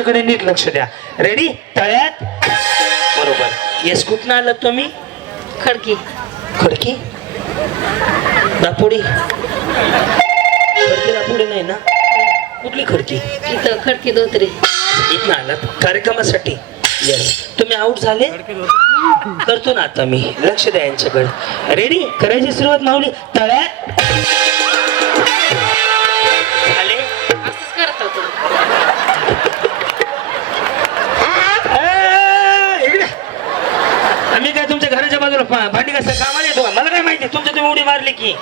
त्यांच्याकडे नीट लक्ष द्या. रेडी? तळ्यात बरोबर. येस. कुठनं आलात तुम्ही? खडकी. खडकी दापोडी. खडकी दापोडी नाही ना? कुठली खडकी? इथं खडकी धोत्रे. इथनं आलात कार्यक्रमासाठी? येस. तुम्ही आउट झाले? करतो ना आता मी. लक्ष द्या यांच्याकडे. रेडी? करायची सुरुवात माऊली. तळ्यात झाले. असंच करत होतो. आम्ही काय तुमच्या घराच्या बाजूला भांडी कसं कामाला येतो का? मला काय माहिती तुमच्या तुम्ही उडी मारली की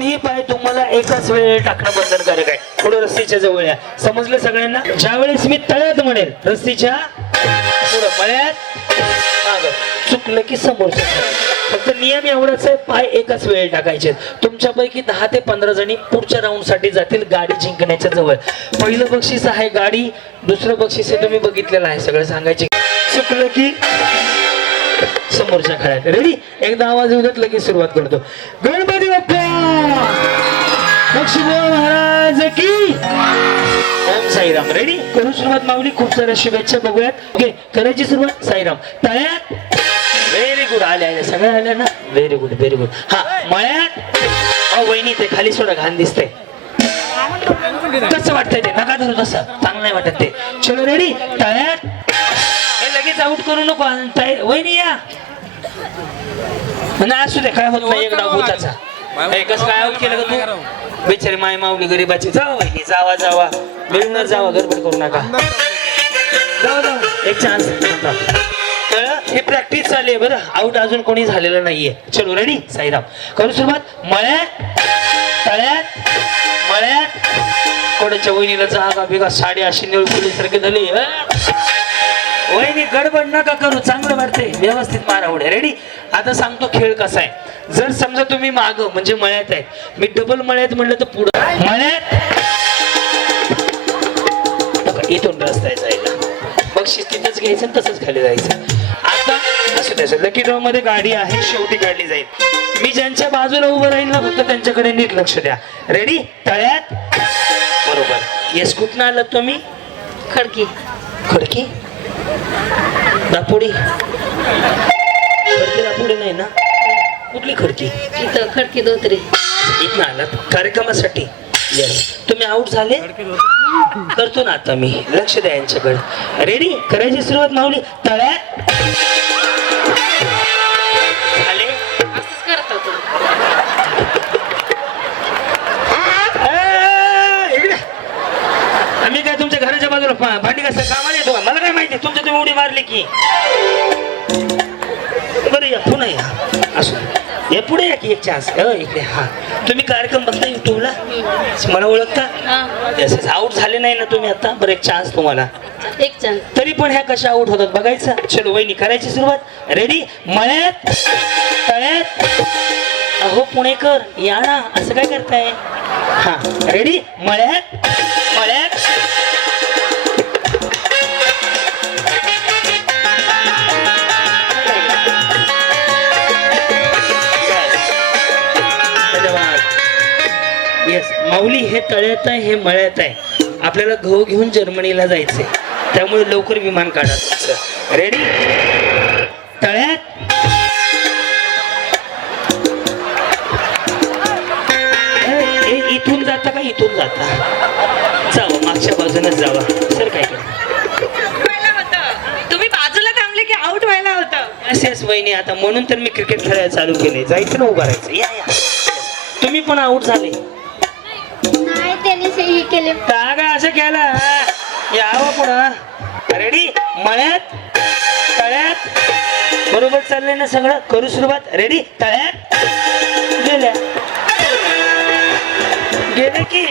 ही पाय तुम्हाला एकाच वेळे टाकणं बंधनकारक आहे. थोडं रस्सीच्या जवळ या. समजलं सगळ्यांना? ज्या वेळेस मी तळ्यात म्हणेल रस्सीच्या पुढं मळ्यात मागं चुकलं की समोरचं. फक्त नियम एवढाच आहे, पाय एकाच वेळेला टाकायचे. तुमच्यापैकी 10 ते 15 जणी पुढच्या राऊंड साठी जातील गाडी जिंकण्याच्या जवळ. पहिलं बक्षीस आहे गाडी, दुसरं बक्षीस आहे तुम्ही बघितलेलं आहे सगळं सांगायचे. चुकलं की समोरच्या खेळात. रेडी? एकदा आवाज येऊ देत लगेच सुरुवात करतो. गणपती बाप्पा लक्ष्मी महाराज की ओम साईराम. रेडी? करू सुरुवात माऊली. खूप साऱ्या शुभेच्छा बघूयात. ओके, करायची सुरुवात. साईराम. तळ्यात व्हेरी गुड. आले सगळ्या आल्या ना? Very good very good. हा मळ्यात. वहिनी ते खाली सोडा, घाण दिसते. कसं वाटतंय ते? नका धरू तसं, चांगलं नाही वाटत ते. चलो रेडी? तळ्यात. लगेच आउट करू नको. वहिनी या ना. असू दे, काय होत नाही. एक डाव भूताचा. कसं काय आउट केलं का तू? बेचारी माय माऊली गरीबाची. जावा वहिनी, जावा जावा, मिळूनच जावा, गडबड करू नका. जावा जावा, एक चान्स. हे प्रॅक्टिस चालली आहे बरं. आउट अजून कोणी झालेलं नाहीये. चलो रेडी? साईराम. करू सुरुवात. मळ्यात तळ्यात मळ्यात. कोणाच्या वहिनीला जागा बिगा साडी अशी निळकुलीसारखी झाली. वहिनी गडबड नका करू, चांगलं वाटते. व्यवस्थित मारा उड्या. रेडी? आता सांगतो खेळ कसा आहे. जर समजा तुम्ही माग म्हणजे मळ्यात आहे, मी डबल मळ्यात म्हणलं तर पुढं मळ्यात इथून रस्ता जायला. बक्षीस तिथंच घ्यायचं, तसंच खाली जायचं. आता असं त्याचं लकी ड्रॉ मध्ये गाडी आहे, शेवटी काढली जाईल. मी ज्यांच्या बाजूला उभं राहील ना फक्त त्यांच्याकडे नीट लक्ष द्या. रेडी? तळ्यात बरोबर. येस. कुठनं आलात तुम्ही? खडकी. खडकी दापोडी. खडकी दापोडी नाही ना? कुठली खडकी? इथं खडकी धोत्रे. इथनं आलात कार्यक्रमासाठी? येस. तुम्ही आउट झाले? करतो ना आता मी. लक्ष द्या यांच्याकडे. रेडी? करायची सुरुवात माऊली. तळ्यात झाले. असंच करत होतो. आम्ही काय तुमच्या घराच्या बाजूला भांडी कसं कामाला येतो का? मला काय माहिती तुमच्या तुम्ही उडी मारली की बरं. या पुन्हा या. असू या पुढे या की एक चान्स. इकडे. हा, तुम्ही कार्यक्रम बघता युट्यूबला? मला ओळखता? आउट झाले नाही ना तुम्ही आता? बरं, एक चान्स तुम्हाला. एक चान्स. तरी पण ह्या कशा आउट होतात बघायचं. चलो वहिनी, करायची सुरुवात. रेडी? मळ्यात तळ्यात. अहो पुणेकर या ना, असं काय करताय? हा रेडी? मळ्यात मळ्यात. येस. माऊली हे तळ्यात आहे, हे मळ्यात आहे. आपल्याला गहू घेऊन जर्मनीला जायचंय, त्यामुळे लवकर विमान काढा तुमचं. रेडी? तळ्यात इथून जाता का इथून जाता? जावा, मागच्या बाजूनच जावा. सर काय तुम्ही बाजूला थांबले की आउट व्हायला होतं. येस वहिनी, आता म्हणून तर मी क्रिकेट खेळायला चालू केले. जायचं ना, उभं राहायचं. या या. तुम्ही पण आउट झाले नाही, त्यांनीच हे केले. का गा असं केलं? यावं पुढं. रेडी? मळ्यात तळ्यात. बरोबर चाललंय ना सगळं? करू सुरुवात. रेडी? तळ्यात गेल्या गेले की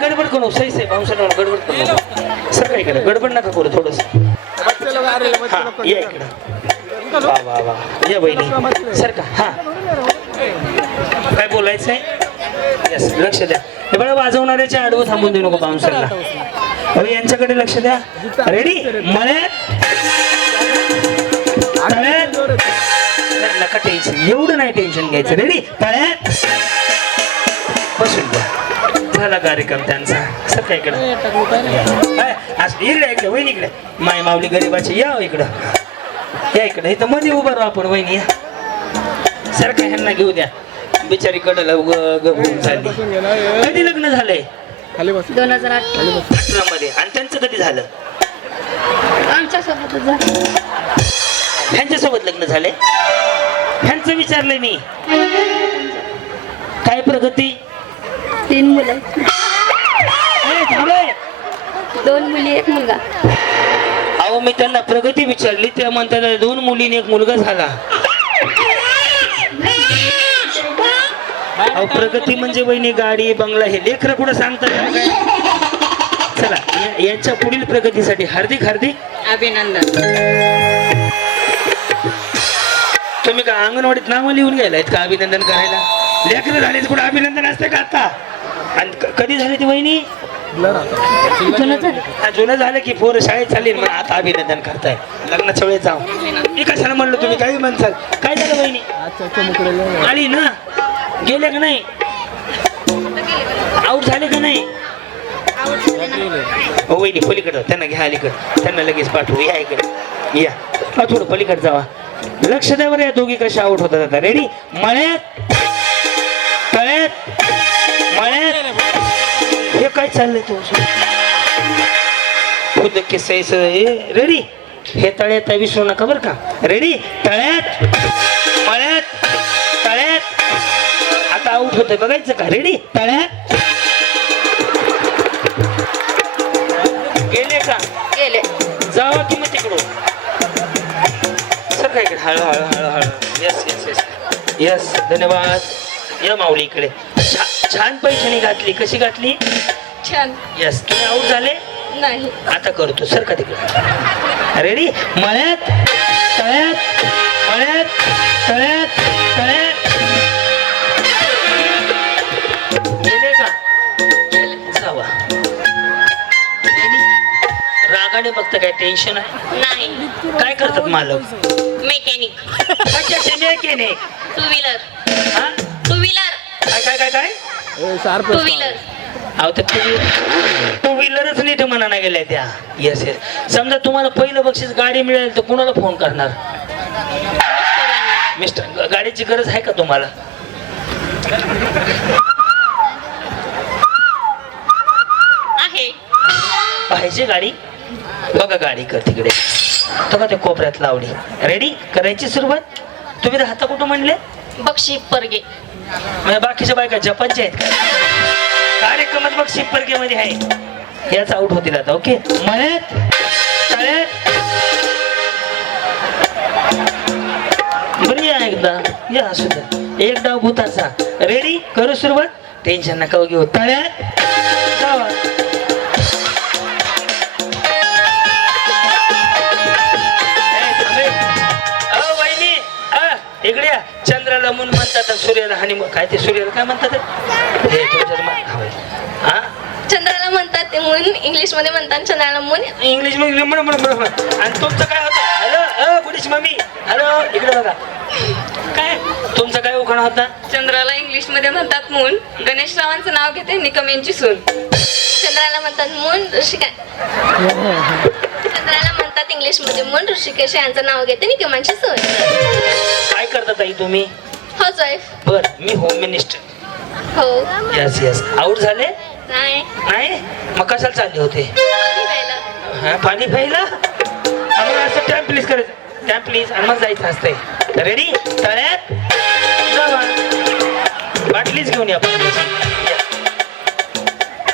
गडबड करू. सही से पावसाला गडबड करू. सर काय केलं? गडबड नका करू थोडस. या इकडं. वा वा वा. या बहिणी सर का. हा, काय बोलायचंय? यस, लक्ष द्या. हे बघा, वाजवणाऱ्याच्या आडवं थांबून देऊ नको बाउन्सरला. अरे यांच्याकडे लक्ष द्या. रेडी? मळ्यात तळ्यात. नका टेन्शन, एवढं नाही टेन्शन घ्यायचं. रेडी? तळ्यात बसून द्या. झाला का? कार्यक्रम त्यांचा सर काय इकडे इकडे वहिनी इकडे माय माऊली गरीबाची या इकडं या इकडे इथं मध्ये उभं राहू आपण वहिनी या सर काय ह्यांना घेऊ द्या बिचारी कडला गहून झाली कधी लग्न झालंय 2018 मध्ये आणि त्यांचं कधी झालं आमच्या सोबतच झालं. ह्यांच्यासोबत लग्न झाले ह्यांचं विचारलंय मी काय प्रगती 3 मुलं आहेत. ए, थांबे. 2 मुली 1 मुलगा. अहो मी त्यांना प्रगती विचारली त्या म्हणतात 2 मुलीने 1 मुलगा झाला अहो प्रगती म्हणजे वहिनी गाडी बंगला हे लेकरं कुठं सांगतात का काय? चला यांच्या पुढील प्रगतीसाठी हार्दिक हार्दिक अभिनंदन. तुम्ही का अंगणवाडीत नावं लिहून गेलायत का अभिनंदन करायला लेकरं झाले कुठं अभिनंदन असते का आता आणि कधी झाले ती वहिनी जुनं झालं. हा, जुनं झालं की पोरं शाळेत चालली मग आता अभिनंदन करताय लग्नाच्या वेळेस जाऊ मी कशाला म्हणलो तुम्ही काही म्हणसाल काय झालं वहिनी आली ना गेले का नाही आऊट झाले का नाही हो वहिनी पलीकडं त्यांना घ्या अलीकडं त्यांना लगेच पाठवू या इकडे या थोडं पलीकडे जावा लक्ष द्या बरं या दोघी कशा आऊट होतात आता रेडी मळ्यात तळ्यात मळ्यात हे काय चाललंय तू खुद किस्से रेडी हे तळ्यात विसरू नका बरं का रेडी तळ्यात मळ्यात तळ्यात आता आऊट होतंय बघायचं का रेडी तळ्यात गेले का गेले. जावा की मग तिकडून सर काय इकडे हळू हळू हळू हळू यस यस यस यस धन्यवाद या माऊली इकडे छान पैठणी घातली कशी घातली छान. यस तुम्ही आऊट झाले नाही. आता करतो सर का तिकडे रेडी मळ्यात तळ्यात मळ्यात तळ्यात तळ्यात गेले का जावा रागाने फक्त काय टेन्शन आहे नाही. काय करतात मालक मेकॅनिक. Mechanic two wheeler. हा टू व्हीलर. काय काय काय काय टू व्हीलर. अहो तर टू व्हीलरच नीट म्हणा नाही गेल्या त्या येस येस समजा तुम्हाला पहिलं बक्षीस गाडी मिळेल तर कुणाला फोन करणार मिस्टर गाडीची गरज आहे का तुम्हाला आहे. पाहिजे गाडी बघा गाडी कर तिकडे बघा ते कोपऱ्यात लावली रेडी करायची सुरुवात तुम्ही राहता कुठं म्हणले बक्षी परगे. म्हणजे बाकीच्या बायका जपानच्या आहेत का कार्यक्रमात बघ शिप्परगे मध्ये आहे याच आउट होतील आता ओके मळ्यात तळ्यात बरं या एकदा या असू द्या एक डाव भूताचा रेडी करू सुरुवात टेन्शन नका घेऊ तळ्यात जावा इकडे या चंद्राला मून म्हणतात सूर्याला हानी काय ते सूर्याला काय म्हणतात हे हा चंद्राला म्हणतात ते मून इंग्लिश मध्ये म्हणतात चंद्राला मून. इंग्लिश मध्ये आणि तुमचं काय होतं हॅलो गुडीश मम्मी हॅलो इकडे बघा काय तुमचं काय उखाणा होता चंद्राला इंग्लिश मध्ये म्हणतात मून. गणेश रावांचं नाव घेते निकम यांची सून. चंद्राला म्हणतात मून ऋषिका. चंद्राला म्हणतात इंग्लिश मध्ये मून ऋषिकेश यांचं नाव घेते निकमांची सून. काय करतात आई तुम्ही हाऊस वाईफ. बर मी होम मिनिस्टर. हो. यस यस आउट झाले नाही. नाही मग कशाला चालले होते पाणी प्यायला. हा पाणी प्यायला आम्हाला असं टॅम्प प्लीज करायचं टॅम्प प्लीज आणि मग जायचं असतंय रेडी तळ्यात जावा बाटलीच घेऊन या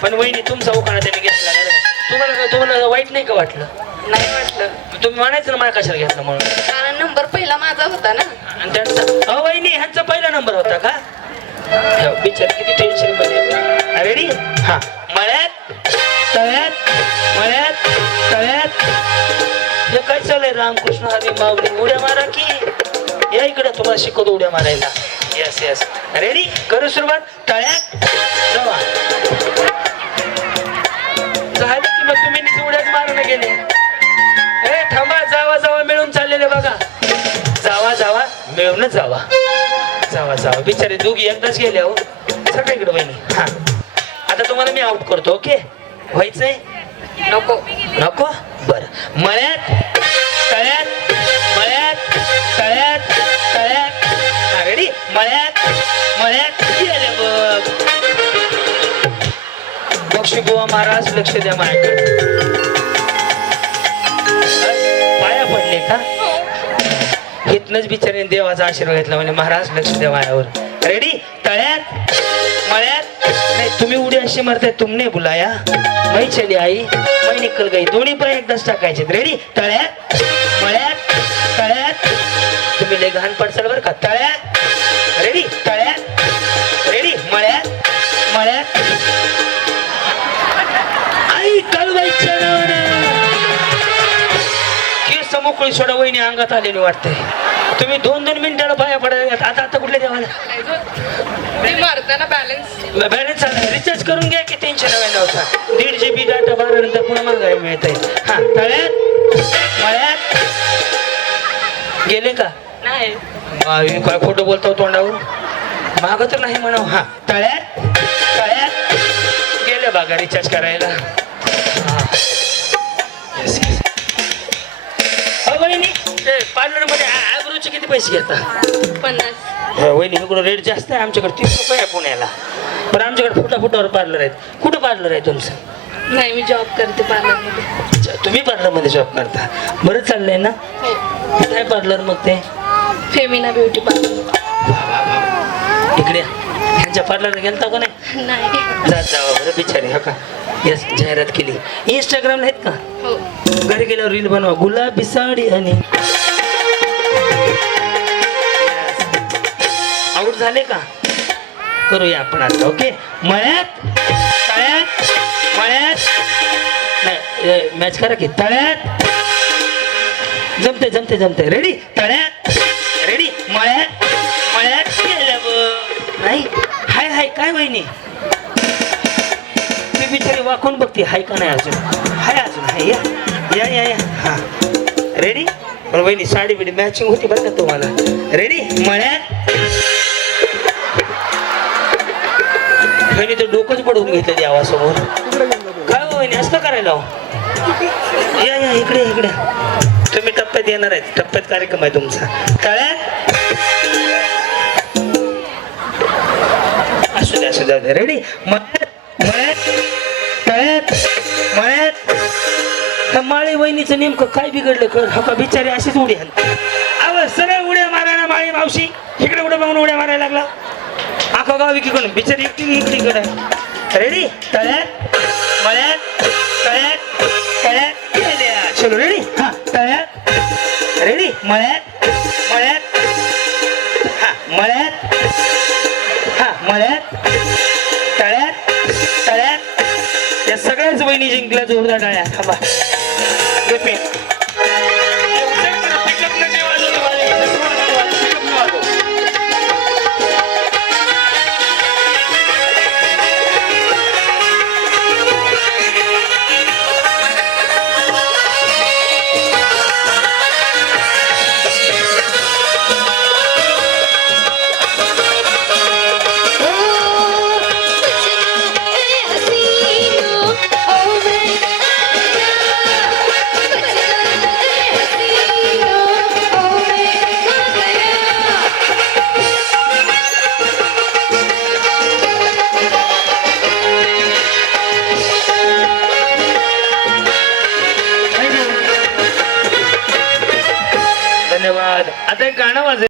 पण वहिनी तुमचा उखाणा त्यांनी घेतला तुम्हाला वाईट नाही का वाटलं नाही वाटलं. तुम्ही म्हणायचं ना मला कशाला घेतलं म्हणून कारण नंबर पहिला माझा होता ना. आणि त्यांचा वहिनी ह्यांचा पहिला नंबर होता का बिचार किती टेन्शन मध्ये रेडी हा मळ्यात तळ्यात मळ्यात तळ्यात हे काय चाललंय रामकृष्ण हरी माऊली उड्या मारा की या इकडे तुम्हाला शिकवतो उड्या मारायला यस यस रेडी करू सुरुवात तळ्यात जावा झाली की मग तुम्ही नीट उड्याच मारून गेले ए थांबा जावा जावा मिळून चाललेले बघा जावा जावा मिळूनच जावा जावा जावा बिचारे दोघी एकदाच गेले हो सगळीकडे बहिणी हा आता तुम्हाला मी आउट करतो. ओके व्हायचंय? नको. नको. बरं. मळ्यात तळ्यात मळ्यात तळ्यात तळ्यात. हा रेडी. मळ्यात मळ्यात गेले बघ. बक्षी बुवा महाराज लक्ष द्या माझ्याकडे. पाया पडले का? इथनच बिचारे देवाचा आशीर्वाद घेतला म्हणजे महाराज लक्ष द्या माझ्यावर. रेडी. तळ्यात मळ्यात. नाही तुम्ही उडी अशी मारताय. तुमने बुलाया मै चली आई मै निकल गई. दोन्ही पण एकदाच टाकायचे. रेडी. तळ्यात मळ्यात तळ्यात. तुम्ही लय घाण पडसाल बरं का. तळ्यात. रेडी. तळ्यात. रेडी. मळ्यात मळ्यात. आई कळवायच्या केस मोकळी सोडा वहिनी अंगात आलेली वाटते. तुम्ही 2-2 मिनिटाला पाया पडायला. आता कुठल्या देवाला? मी मारताना बॅलन्स बॅलन्स रिचार्ज करून घ्या की 399 होता. 1.5 GB डाटा भरल्यानंतर पुन्हा मागायला मिळत आहे. हा. तळ्यात मळ्यात गेले का? नाही. काय खोटं बोलतो तोंडावर? माग तर नाही म्हणाव. हा. तळ्यात तळ्यात गेले बघा रिचार्ज करायला. वहिनी पार्लर मध्ये आयब्रोचे किती पैसे घेता? 50. वहिनी इकडं रेट जास्त आहे. आमच्याकडे 30 रुपये आहे पुण्याला. पण आमच्याकडे फुटाफुटावर पार्लर आहेत. कुठं पार्लर आहे तुमचं? नाही मी जॉब करते पार्लर मध्ये. अच्छा, तुम्ही पार्लर मध्ये जॉब करता. बरं चाललंय ना? काय पार्लर मग ते? Femina beauty parlour. इकडे ह्यांच्या पार्लर गेलता का नाही? नाही. जात जावा बरं बिचारी. हो का? यस जाहिरात केली. इंस्टाग्रामला आहेत का? हो. घरी गेल्यावर रील बनवा. गुलाबी साडी आणि आउट झाले का? करूया आपण आता. ओके. मळ्यात तळ्यात मळ्यात. नाही मॅच करा की. तळ्यात. जमते जमते जमते. रेडी. तळ्यात रेडी. मळ्यात मळ्यात गेल्या बघ. नाही हाय हाय काय वहिनी? ती बिचारी वाकून बघते. हाय का नाही अजून? हाय अजून हाय. या या या या. हा. रेडी. पण वहिनी साडी बिडी मॅचिंग होती बरं का तुम्हाला. रेडी. मळ्यात. वहिनी तर डोकंच पडवून घेतलं देवासमोर. काय वहिनी असं करायला हो? या या इकडे इकडे. तुम्ही टप्प्यात येणार आहेत. टप्प्यात कार्यक्रम आहे तुमचा. तळ्यात असू द्या असू द्या. रेडी. मळ्यात मळ्यात तळ्यात मळ्यात. ह्या माळी वहिनीचं नेमकं काय बिघडलं कर? हा का बिचारी अशीच उडी हल. अव सरळ उड्या मारायला माळी मावशी. इकडे उड्या बघून उड्या मारायला लागला. आखा गाव इकडून बिचारी एकटी इकडे आहे. रेडी. तळ्यात मळ्यात तळ्यात तळ्यात गेल्या. चलो रेडी. हा. तळ्यात रेडी. मळ्यात मळ्यात. हा. मळ्यात हा. मळ्यात तळ्यात तळ्यात. या सगळ्याच वहिनी जिंकल्या जोरदार टाळ्या. थांबा. धन्यवाद. आता एक गाणं वाजव.